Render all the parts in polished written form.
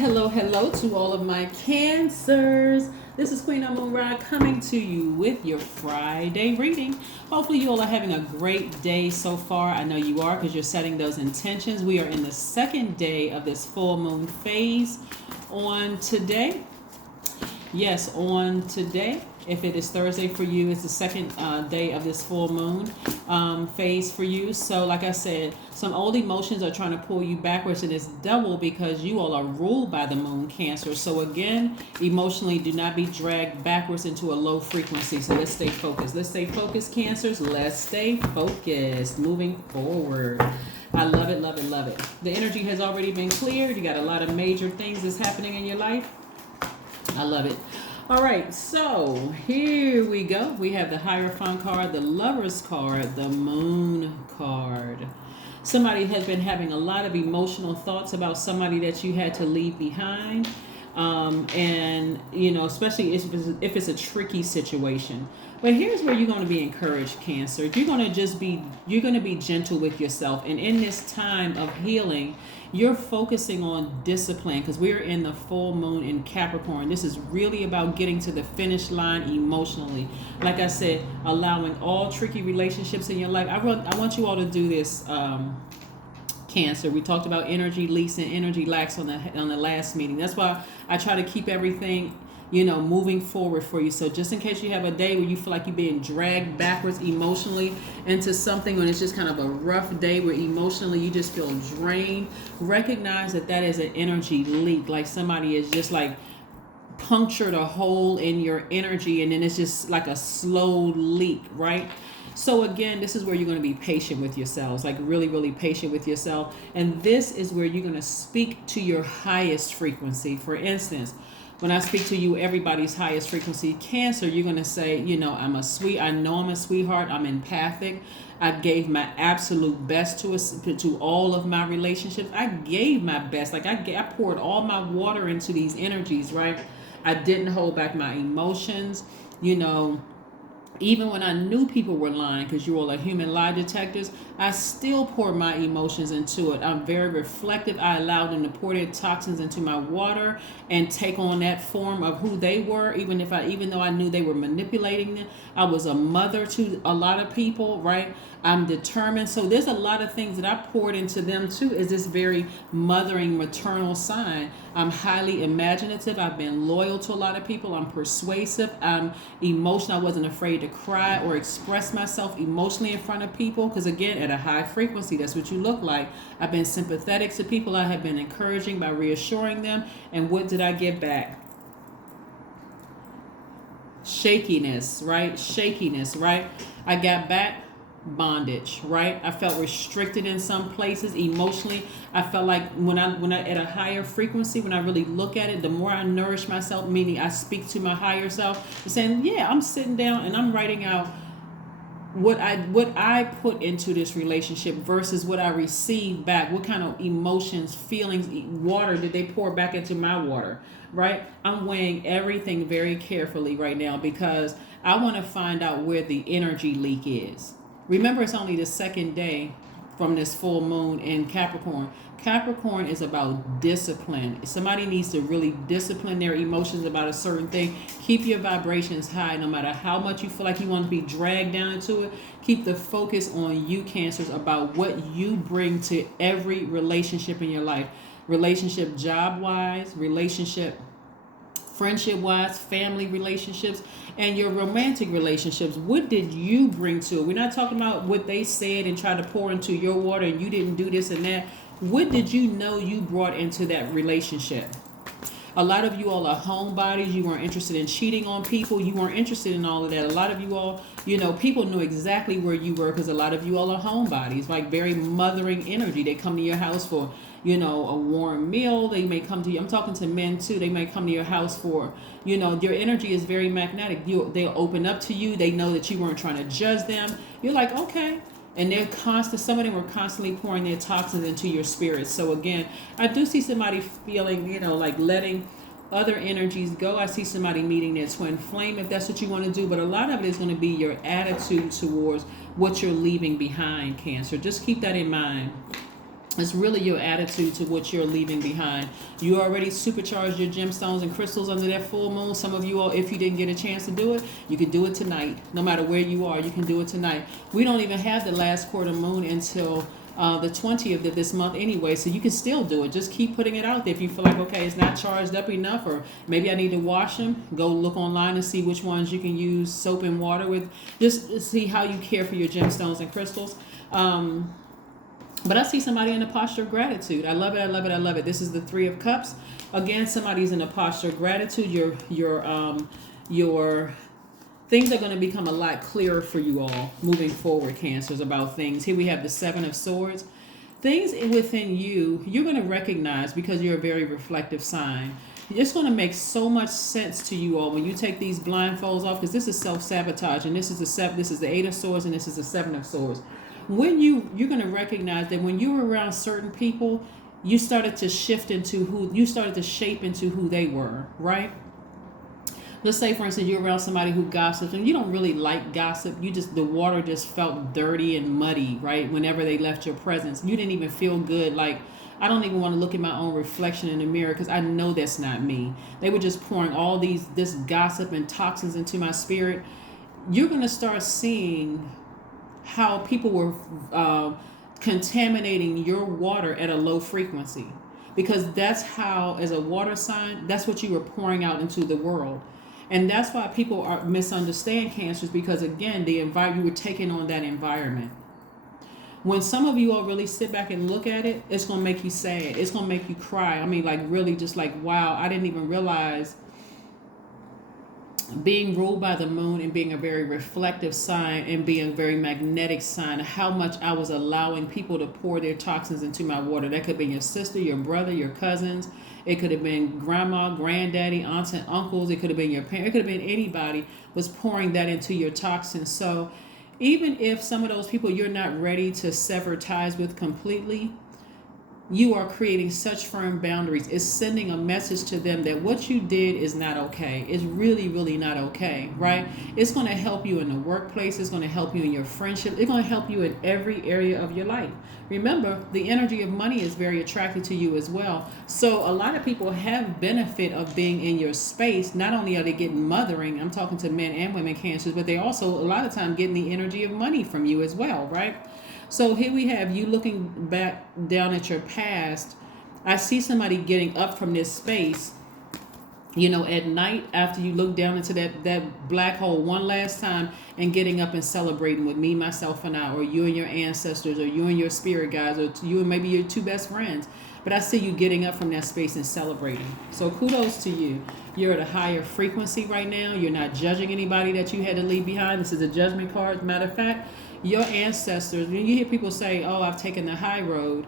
Hello to all of my Cancers. This is Queen Amun Ra coming to you with your Friday reading. Hopefully you all are having a great day so far. I know you are because you're setting those intentions. We are in the second day of this full moon phase on today. Yes, on today. If it is Thursday for you, it's the second day of this full moon phase for you. So like I said, some old emotions are trying to pull you backwards, and it's double because you all are ruled by the moon, Cancer. So again, emotionally, do not be dragged backwards into a low frequency. So let's stay focused. Let's stay focused, Cancers. Let's stay focused. Moving forward. I love it, love it, love it. The energy has already been cleared. You got a lot of major things that's happening in your life. I love it. All right, so here we go. We have the Hierophant card, the Lover's card, the Moon card. Somebody has been having a lot of emotional thoughts about somebody that you had to leave behind. And, you know, especially if it's a tricky situation. But here's where you're going to be encouraged, Cancer. You're going to be gentle with yourself. And in this time of healing, you're focusing on discipline because we're in the full moon in Capricorn. This is really about getting to the finish line emotionally. Like I said, allowing all tricky relationships in your life. I want you all to do this, Cancer. We talked about energy leaks and energy lacks on the last meeting. That's why I try to keep everything, you know, moving forward for you. So just in case you have a day where you feel like you're being dragged backwards emotionally into something, when it's just kind of a rough day where emotionally you just feel drained, recognize that that is an energy leak. Like somebody is just like punctured a hole in your energy, and then it's just like a slow leak, right? So again, this is where you're going to be patient with yourselves, like really, really patient with yourself. And this is where you're going to speak to your highest frequency. For instance, when I speak to you, everybody's highest frequency, Cancer, you're going to say, you know, I know I'm a sweetheart. I'm empathic. I gave my absolute best to all of my relationships. I gave my best. Like I poured all my water into these energies, right? I didn't hold back my emotions, you know. Even when I knew people were lying, because you all are human lie detectors, I still poured my emotions into it. I'm very reflective. I allowed them to pour their toxins into my water and take on that form of who they were, even though I knew they were manipulating them. I was a mother to a lot of people, right? I'm determined. So there's a lot of things that I poured into them too, is this very mothering, maternal sign. I'm highly imaginative. I've been loyal to a lot of people. I'm persuasive. I'm emotional. I wasn't afraid to cry or express myself emotionally in front of people, because again, at a high frequency, that's what you look like. I've been sympathetic to people. I have been encouraging by reassuring them. And what did I get back? Shakiness, right? I got back bondage, right? I felt restricted in some places emotionally. I felt like when I at a higher frequency, when I really look at it, the more I nourish myself, meaning I speak to my higher self, and saying, yeah, I'm sitting down and I'm writing out what I put into this relationship versus what I received back. What kind of emotions, feelings, water did they pour back into my water, right? I'm weighing everything very carefully right now because I want to find out where the energy leak is. Remember, it's only the second day from this full moon in Capricorn. Capricorn is about discipline. Somebody needs to really discipline their emotions about a certain thing. Keep your vibrations high no matter how much you feel like you want to be dragged down into it. Keep the focus on you, Cancers, about what you bring to every relationship in your life. Relationship job-wise, relationship friendship-wise, family relationships, and your romantic relationships. What did you bring to it? We're not talking about what they said and tried to pour into your water and you didn't do this and that. What did you know you brought into that relationship? A lot of you all are homebodies. You weren't interested in cheating on people. You weren't interested in all of that. A lot of you all, you know, people knew exactly where you were because a lot of you all are homebodies, like very mothering energy. They come to your house for, you know, a warm meal. They may come to you. I'm talking to men too. They may come to your house for, you know, your energy is very magnetic. They'll open up to you. They know that you weren't trying to judge them. You're like, okay. And some of them were constantly pouring their toxins into your spirit. So again, I do see somebody feeling, you know, like letting other energies go. I see somebody meeting their twin flame if that's what you want to do. But a lot of it is going to be your attitude towards what you're leaving behind, Cancer. Just keep that in mind. It's really your attitude to what you're leaving behind. You already supercharged your gemstones and crystals under that full moon. Some of you all, if you didn't get a chance to do it, you can do it tonight. No matter where you are, you can do it tonight. We don't even have the last quarter moon until the 20th of this month anyway, so you can still do it. Just keep putting it out there. If you feel like, okay, it's not charged up enough, or maybe I need to wash them, go look online and see which ones you can use soap and water with. Just see how you care for your gemstones and crystals. But I see somebody in a posture of gratitude. I love it. I love it. I love it. This is the Three of Cups. Again, somebody's in a posture of gratitude. Your things are going to become a lot clearer for you all moving forward, Cancers, about things. Here we have the Seven of Swords. Things within you, you're going to recognize, because you're a very reflective sign. It's going to make so much sense to you all when you take these blindfolds off, because this is self-sabotage, and this is the Eight of Swords, and this is the Seven of Swords. When you're going to recognize that when you were around certain people, you started to shape into who they were, right? Let's say, for instance, you're around somebody who gossips, and you don't really like gossip. The water just felt dirty and muddy, right? Whenever they left your presence, you didn't even feel good. Like, I don't even want to look at my own reflection in the mirror, because I know that's not me. They were just pouring all this gossip and toxins into my spirit. You're going to start seeing how people were contaminating your water at a low frequency, because that's how, as a water sign, that's what you were pouring out into the world. And that's why people misunderstand Cancers, because again, you were taking on that environment. When some of you all really sit back and look at it, it's going to make you sad. It's going to make you cry. I mean, like, really just like, wow, I didn't even realize, being ruled by the moon and being a very reflective sign and being a very magnetic sign, how much I was allowing people to pour their toxins into my water. That could be your sister, your brother, your cousins. It could have been grandma, granddaddy, aunts and uncles. It could have been your parents. It could have been anybody was pouring that into your toxins. So even if some of those people you're not ready to sever ties with completely, you are creating such firm boundaries. It's sending a message to them that what you did is not okay. It's really, really not okay, right? It's going to help you in the workplace. It's going to help you in your friendship. It's going to help you in every area of your life. Remember, the energy of money is very attractive to you as well. So a lot of people have benefit of being in your space. Not only are they getting mothering, I'm talking to men and women Cancers, but they also a lot of time getting the energy of money from you as well, right? So here we have you looking back down at your past. I see somebody getting up from this space, at night after you look down into that black hole one last time, and getting up and celebrating with me, myself, and I, or you and your ancestors, or you and your spirit guides, or you and maybe your two best friends. But I see you getting up from that space and celebrating. So kudos to you. You're at a higher frequency right now. You're not judging anybody that you had to leave behind. This is a judgment card. Matter of fact, your ancestors, when you hear people say, oh, I've taken the high road,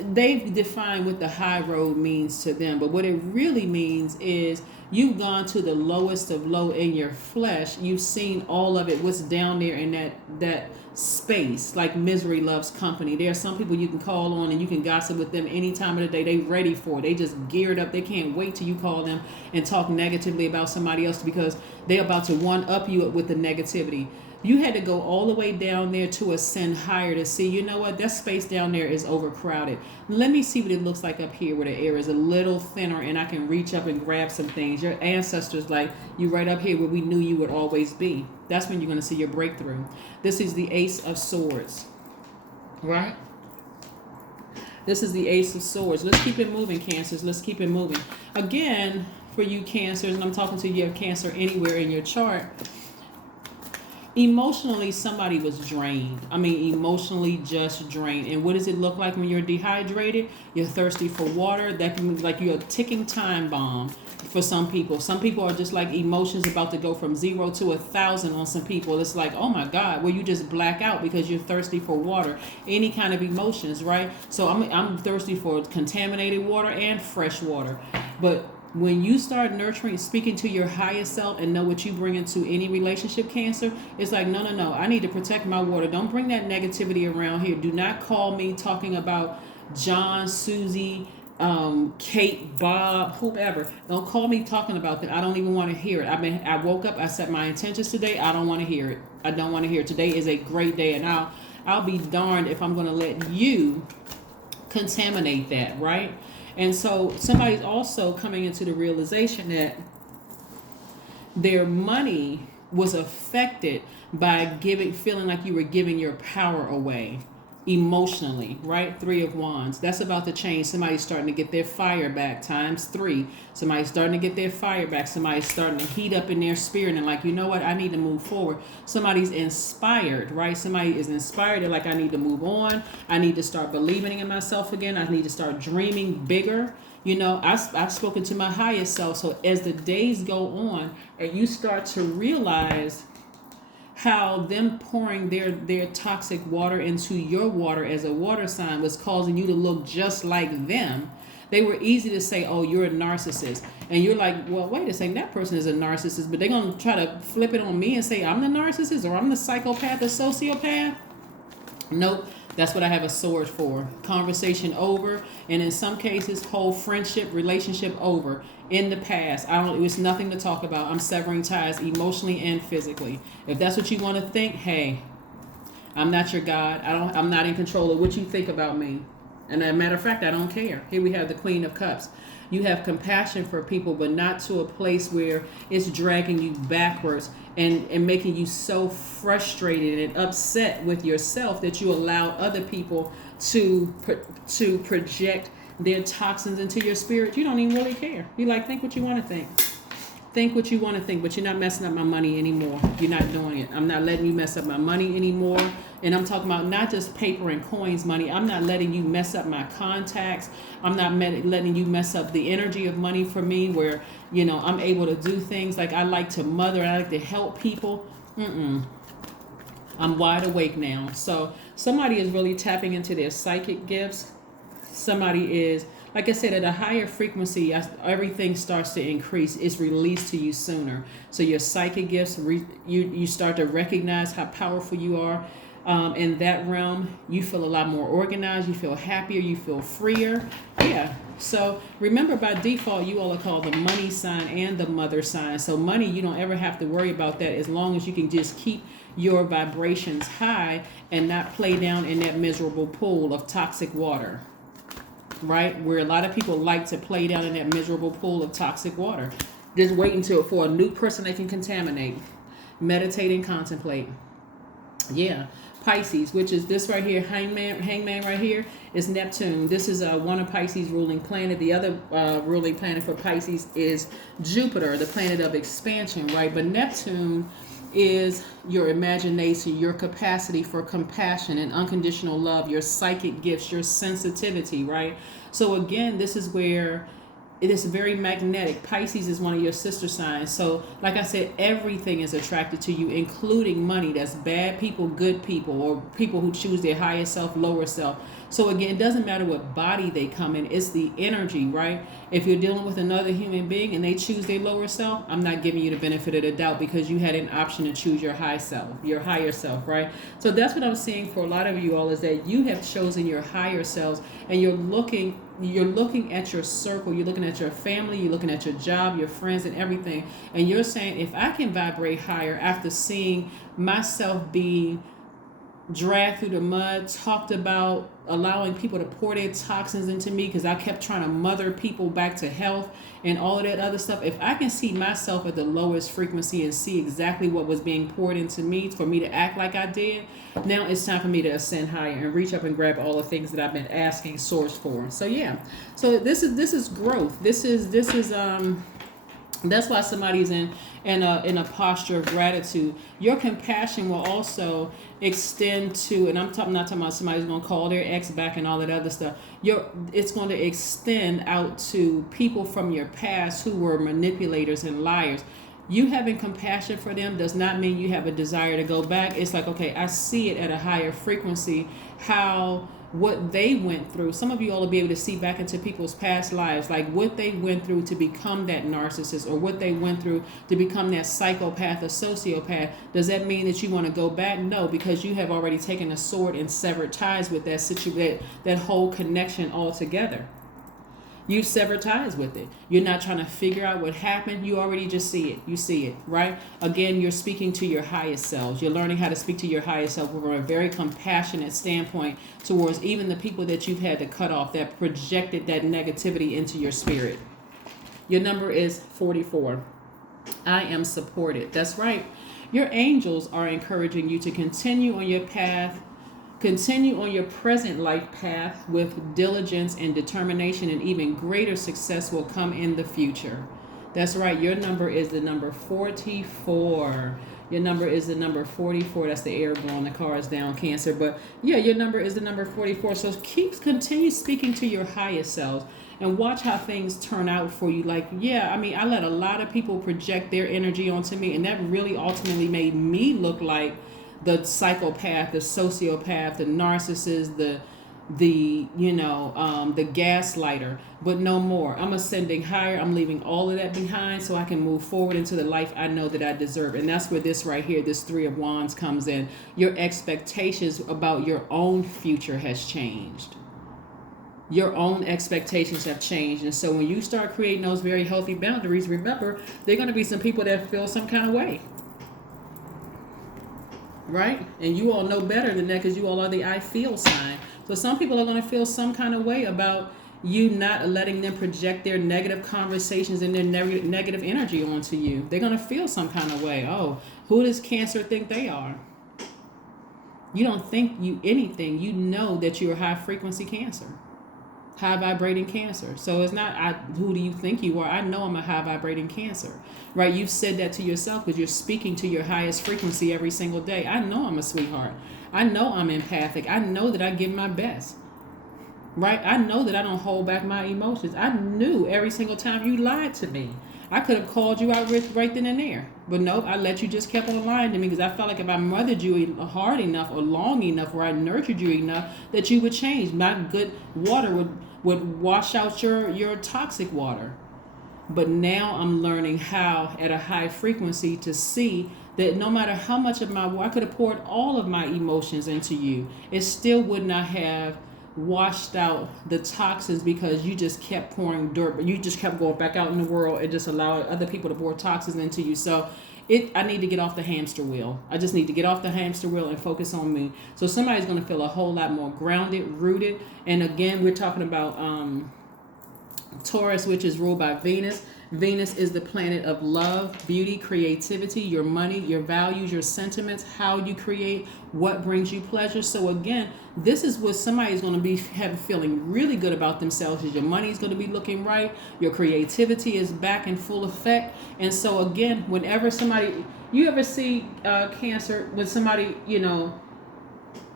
they've defined what the high road means to them. But what it really means is you've gone to the lowest of low in your flesh. You've seen all of it, what's down there in that space. Like misery loves company. There are some people you can call on and you can gossip with them any time of the day. They ready for it. They just geared up. They can't wait till you call them and talk negatively about somebody else, because they're about to one up you with the negativity. You had to go all the way down there to ascend higher to see, you know what, that space down there is overcrowded. Let me see what it looks like up here where the air is a little thinner and I can reach up and grab some things. Your ancestors, like you right up here where we knew you would always be. That's when you're going to see your breakthrough. This is the Ace of Swords, right? This is the Ace of Swords. Let's keep it moving, Cancers. Let's keep it moving. Again, for you Cancers, and I'm talking to you have Cancer anywhere in your chart, emotionally, somebody was drained. I mean, emotionally just drained. And what does it look like when you're dehydrated? You're thirsty for water. That can be like you're a ticking time bomb for some people. Some people are just like emotions about to go from 0 to 1,000 on some people. It's like, oh my God, well, you just black out because you're thirsty for water. Any kind of emotions, right? So I'm thirsty for contaminated water and fresh water. But when you start nurturing, speaking to your highest self and know what you bring into any relationship, Cancer, it's like, no, I need to protect my water. Don't bring that negativity around here. Do not call me talking about John, Susie, Kate, Bob, whoever. Don't call me talking about that. I don't even want to hear it. I woke up, I set my intentions today. I don't want to hear it. I don't want to hear it. Today is a great day, and I'll be darned if I'm going to let you contaminate that, right? And so somebody's also coming into the realization that their money was affected by feeling like you were giving your power away emotionally, right? 3 of Wands. That's about to change. Somebody's starting to get their fire back times 3. Somebody's starting to get their fire back. Somebody's starting to heat up in their spirit and like, you know what? I need to move forward. Somebody's inspired, right? Somebody is inspired. They're like, I need to move on. I need to start believing in myself again. I need to start dreaming bigger. You know, I've spoken to my highest self. So as the days go on and you start to realize how them pouring their toxic water into your water as a water sign was causing you to look just like them. They were easy to say, oh, you're a narcissist. And you're like, well, wait a second, that person is a narcissist. But they're going to try to flip it on me and say I'm the narcissist or I'm the psychopath or sociopath. Nope. That's what I have a sword for. Conversation over, and in some cases, whole friendship, relationship over. In the past, it was nothing to talk about. I'm severing ties emotionally and physically. If that's what you want to think, hey, I'm not your God. I'm not in control of what you think about me. And as a matter of fact, I don't care. Here we have the Queen of Cups. You have compassion for people, but not to a place where it's dragging you backwards and making you so frustrated and upset with yourself that you allow other people to project their toxins into your spirit. You don't even really care. You like, think what you want to think. Think what you want to think, but you're not messing up my money anymore. You're not doing it. I'm not letting you mess up my money anymore. And I'm talking about not just paper and coins money. I'm not letting you mess up my contacts. I'm not letting you mess up the energy of money for me where, you know, I'm able to do things like I like to mother. I like to help people. I'm wide awake now. So somebody is really tapping into their psychic gifts. Somebody is, like I said, at a higher frequency, everything starts to increase. It's released to you sooner. So your psychic gifts, you start to recognize how powerful you are. In that realm, you feel a lot more organized. You feel happier. You feel freer. Yeah. So remember, by default, you all are called the money sign and the mother sign. So money, you don't ever have to worry about that as long as you can just keep your vibrations high and not play down in that miserable pool of toxic water. Right? Where a lot of people like to play down in that miserable pool of toxic water. Just waiting for a new person they can contaminate. Meditate and contemplate. Yeah. Pisces, which is this right here, hangman right here, is Neptune. This is one of Pisces' ruling planet. The other ruling planet for Pisces is Jupiter, the planet of expansion, right? But Neptune is your imagination, your capacity for compassion and unconditional love, your psychic gifts, your sensitivity, right? So again, this is where it is very magnetic. Pisces is one of your sister signs. So like I said, everything is attracted to you, including money. That's bad people, good people, or people who choose their higher self, lower self. So again, it doesn't matter what body they come in. It's the energy, right? If you're dealing with another human being and they choose their lower self, I'm not giving you the benefit of the doubt because you had an option to choose your high self, your higher self, right? So that's what I'm seeing for a lot of you all, is that you have chosen your higher selves, and you're looking at your circle, you're looking at your family, you're looking at your job, your friends, and everything. And you're saying, if I can vibrate higher after seeing myself being dragged through the mud, talked about, allowing people to pour their toxins into me because I kept trying to mother people back to health and all of that other stuff. If I can see myself at the lowest frequency and see exactly what was being poured into me for me to act like I did, now it's time for me to ascend higher and reach up and grab all the things that I've been asking source for. So yeah, so this is growth. This is that's why somebody's in a posture of gratitude. Your compassion will also extend to, and I'm not talking about somebody's going to call their ex back and all that other stuff. It's going to extend out to people from your past who were manipulators and liars. You having compassion for them does not mean you have a desire to go back. It's like, okay, I see it at a higher frequency, what they went through. Some of you all will be able to see back into people's past lives, like what they went through to become that narcissist, or what they went through to become that psychopath or sociopath. Does that mean that you want to go back? No, because you have already taken a sword and severed ties with that whole connection altogether. You sever ties with it. You're not trying to figure out what happened. You already just see it. You see it, right? Again, you're speaking to your highest selves. You're learning how to speak to your highest self from a very compassionate standpoint towards even the people that you've had to cut off that projected that negativity into your spirit. Your number is 44. I am supported. That's right. Your angels are encouraging you to continue on your path. Continue on your present life path with diligence and determination, and even greater success will come in the future. That's right. Your number is the number 44. Your number is the number 44. That's the air blowing the cars down, Cancer. But yeah, your number is the number 44. So continue speaking to your highest selves and watch how things turn out for you. Like, yeah, I mean, I let a lot of people project their energy onto me, and that really ultimately made me look like the psychopath, the sociopath, the narcissist, the gaslighter. But no more. I'm ascending higher. I'm leaving all of that behind so I can move forward into the life I know that I deserve. And that's where this right here, this Three of Wands, comes in. Your expectations about your own future has changed. Your own expectations have changed. And so when you start creating those very healthy boundaries, remember, there are going to be some people that feel some kind of way. Right? And you all know better than that because you all are the I feel sign. So some people are going to feel some kind of way about you not letting them project their negative conversations and their negative energy onto you. They're going to feel some kind of way. Oh, who does Cancer think they are? You don't think you anything. You know that you're a high frequency Cancer. High vibrating Cancer. So it's not who do you think you are? I know I'm a high vibrating Cancer, right? You've said that to yourself because you're speaking to your highest frequency every single day. I know I'm a sweetheart. I know I'm empathic. I know that I give my best, right? I know that I don't hold back my emotions. I knew every single time you lied to me. I could have called you out right then and there. But nope, I let you just kept on lying to me because I felt like if I mothered you hard enough or long enough or I nurtured you enough that you would change. My good water would wash out your toxic water. But now I'm learning how at a high frequency to see that no matter how much of I could have poured all of my emotions into you, it still would not have washed out the toxins because you just kept pouring dirt, but you just kept going back out in the world and just allowing other people to pour toxins into you. So I need to get off the hamster wheel. I just need to get off the hamster wheel and focus on me. So somebody's going to feel a whole lot more grounded, rooted. And again, we're talking about Taurus, which is ruled by Venus. Venus is the planet of love, beauty, creativity, your money, your values, your sentiments, how you create, what brings you pleasure. So again, this is what somebody's going to be feeling really good about themselves. Is your money is going to be looking right. Your creativity is back in full effect. And so again, whenever you ever see Cancer, when somebody,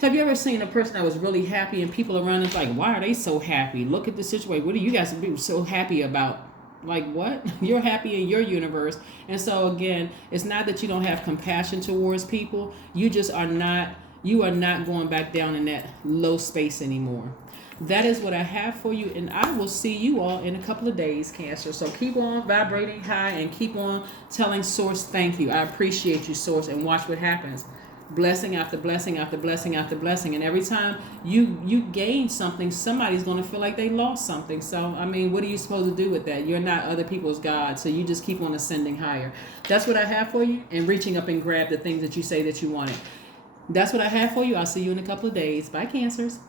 have you ever seen a person that was really happy and people around them like, why are they so happy? Look at the situation. What are you guys so happy about? Like what? You're happy in your universe. And so again, it's not that you don't have compassion towards people. You are not going back down in that low space anymore. That is what I have for you. And I will see you all in a couple of days, Cancer. So keep on vibrating high and keep on telling Source thank you. I appreciate you, Source, and watch what happens. Blessing after blessing after blessing after blessing. And every time you gain something, somebody's going to feel like they lost something. So, I mean, what are you supposed to do with that? You're not other people's God. So you just keep on ascending higher. That's what I have for you. And reaching up and grab the things that you say that you wanted. That's what I have for you. I'll see you in a couple of days. Bye, Cancers.